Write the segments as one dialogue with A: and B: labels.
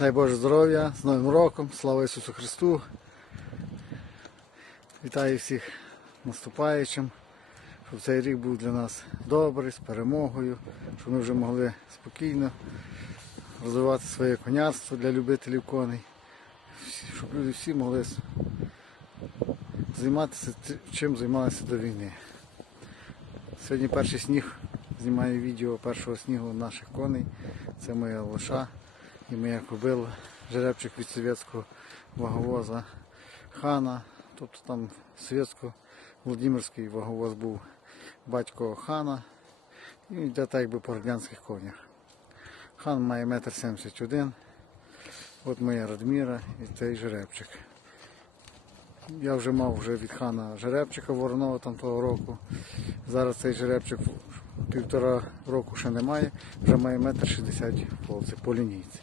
A: Дай Боже здоров'я, з Новим роком, слава Ісусу Христу. Вітаю всіх наступаючим, щоб цей рік був для нас добрий, з перемогою, щоб ми вже могли спокійно розвивати своє коняцтво для любителів коней, щоб люди всі могли займатися чим займалися до війни. Сьогодні перший сніг, знімаю відео першого снігу наших коней. Це моя лоша і моя кобила, жеребчик від совєтського ваговоза хана. Тобто там совєтсько-володимирський ваговоз був батько хана. І йде так якби по радянських конях. Хан має метр сімдесят один. От моя Радміра і цей жеребчик. Я вже мав вже від хана жеребчика вороного там того року. Зараз цей жеребчик півтора року ще немає, вже має метр шістдесят полці по лінійці.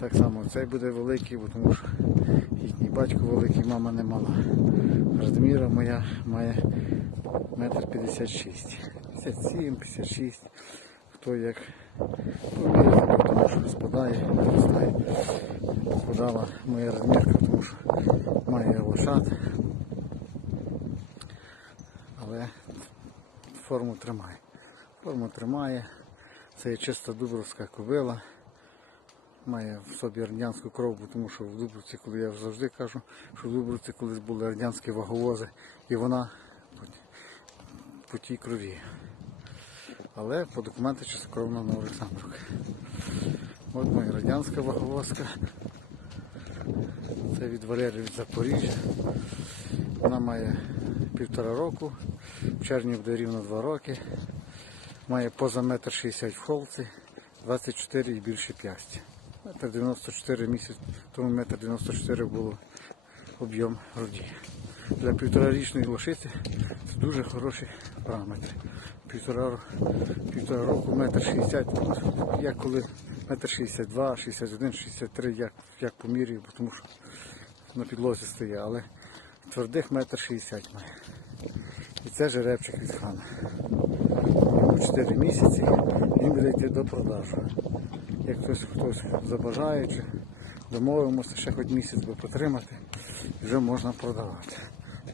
A: Так само цей буде великий, тому що їхній батько великий, мама не мала. Радміра моя має метр п'ятдесят шість. 57, 56. Хто як поміряє, тому що спадає, виростає. Спадала моя розмірка, тому що має лошад. Але форму тримає. Форму тримає. Це є чиста дубровська кобила. Має в собі радянську кров, тому що в Дубровці, коли я завжди кажу, що в Дубровці колись були радянські ваговози, і вона по, тій крові. Але по документах чистокровна на Олександровка. От моя радянська ваговозка. Це від Валерії від Запоріжжя. Вона має півтора року, в червні буде рівно два роки. Має поза метр шістдесят в холці, 24 і більше п'ясті. Метр 94 місяць, тому метр 94 було об'єм груді. Для півторарічної лошиці це дуже хороші параметри. Півтора, півтора року метр 60, ну, як коли метр 62, 61, 63, як, як помірюю, тому що на підлозі стає, але твердих метр 60 має. І це жеребчик від хана. Йому 4 місяці, він буде йти до продажу. Як хтось хтось забажає, чи домовимося, ще хоч місяць би потримати, вже можна продавати.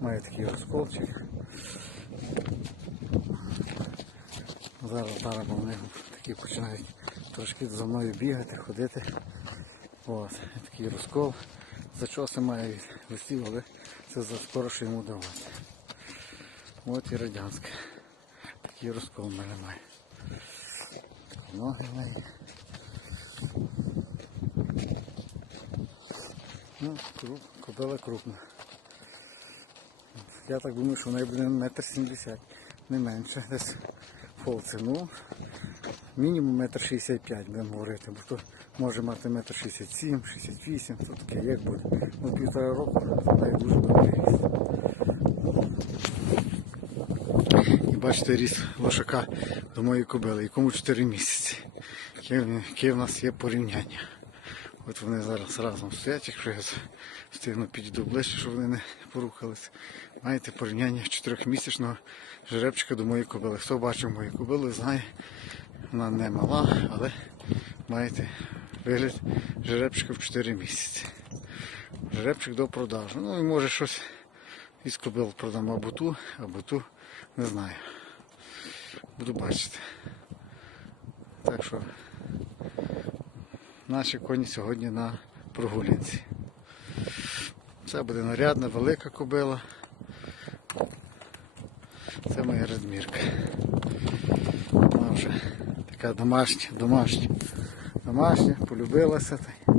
A: Має такий розколчик. Зараз зараз вони такі починають трошки за мною бігати, ходити. От, такий розкол. Зачоси має від листів, але це за скоро що йому давати. От і радянське. Такий розкол в мене має. Ноги має. Ну, круп, кобила крупна. Я так думаю, що в неї буде метр сімдесят, не менше. Десь фолці. Ну, мінімум метр шістдесят п'ять будемо говорити, бо то може мати метр шістдесят сім, шістдесят вісім, то таке як буде. Ну, півтора року в неї дуже добрий ріст. І бачите ріст лошака до моєї кобили, якому 4 місяці. Яке в нас є порівняння. От вони зараз разом стоять, якщо я встигну підійду ближче, щоб вони не порухались. Маєте порівняння 4-місячного жеребчика до моєї кобили. Хто бачив мою кобилу, знає, вона не мала, але маєте вигляд жеребчика в 4 місяці. Жеребчик до продажу. Ну і може щось із кобил продамо або ту, або ту, не знаю. Буду бачити. Так що наші коні сьогодні на прогулянці. Це буде нарядна, велика кобила. Це моя Радмірка. Вона вже така домашня, домашня. Домашня, полюбилася. Та й,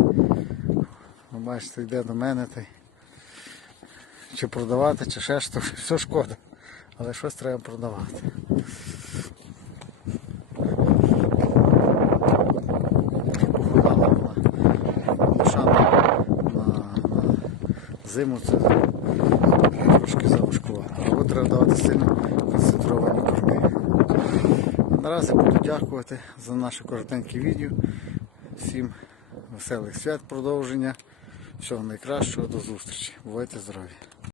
A: ви бачите, йде до мене. Та чи продавати, чи ще що, все шкода. Але щось треба продавати. Похудала вона. Душа на, на, на зиму це трошки заважкувато. Або треба давати сильно концентровані корми. Наразі буду дякувати за наше коротеньке відео. Всім веселих свят продовження. Всього найкращого, до зустрічі. Бувайте здорові!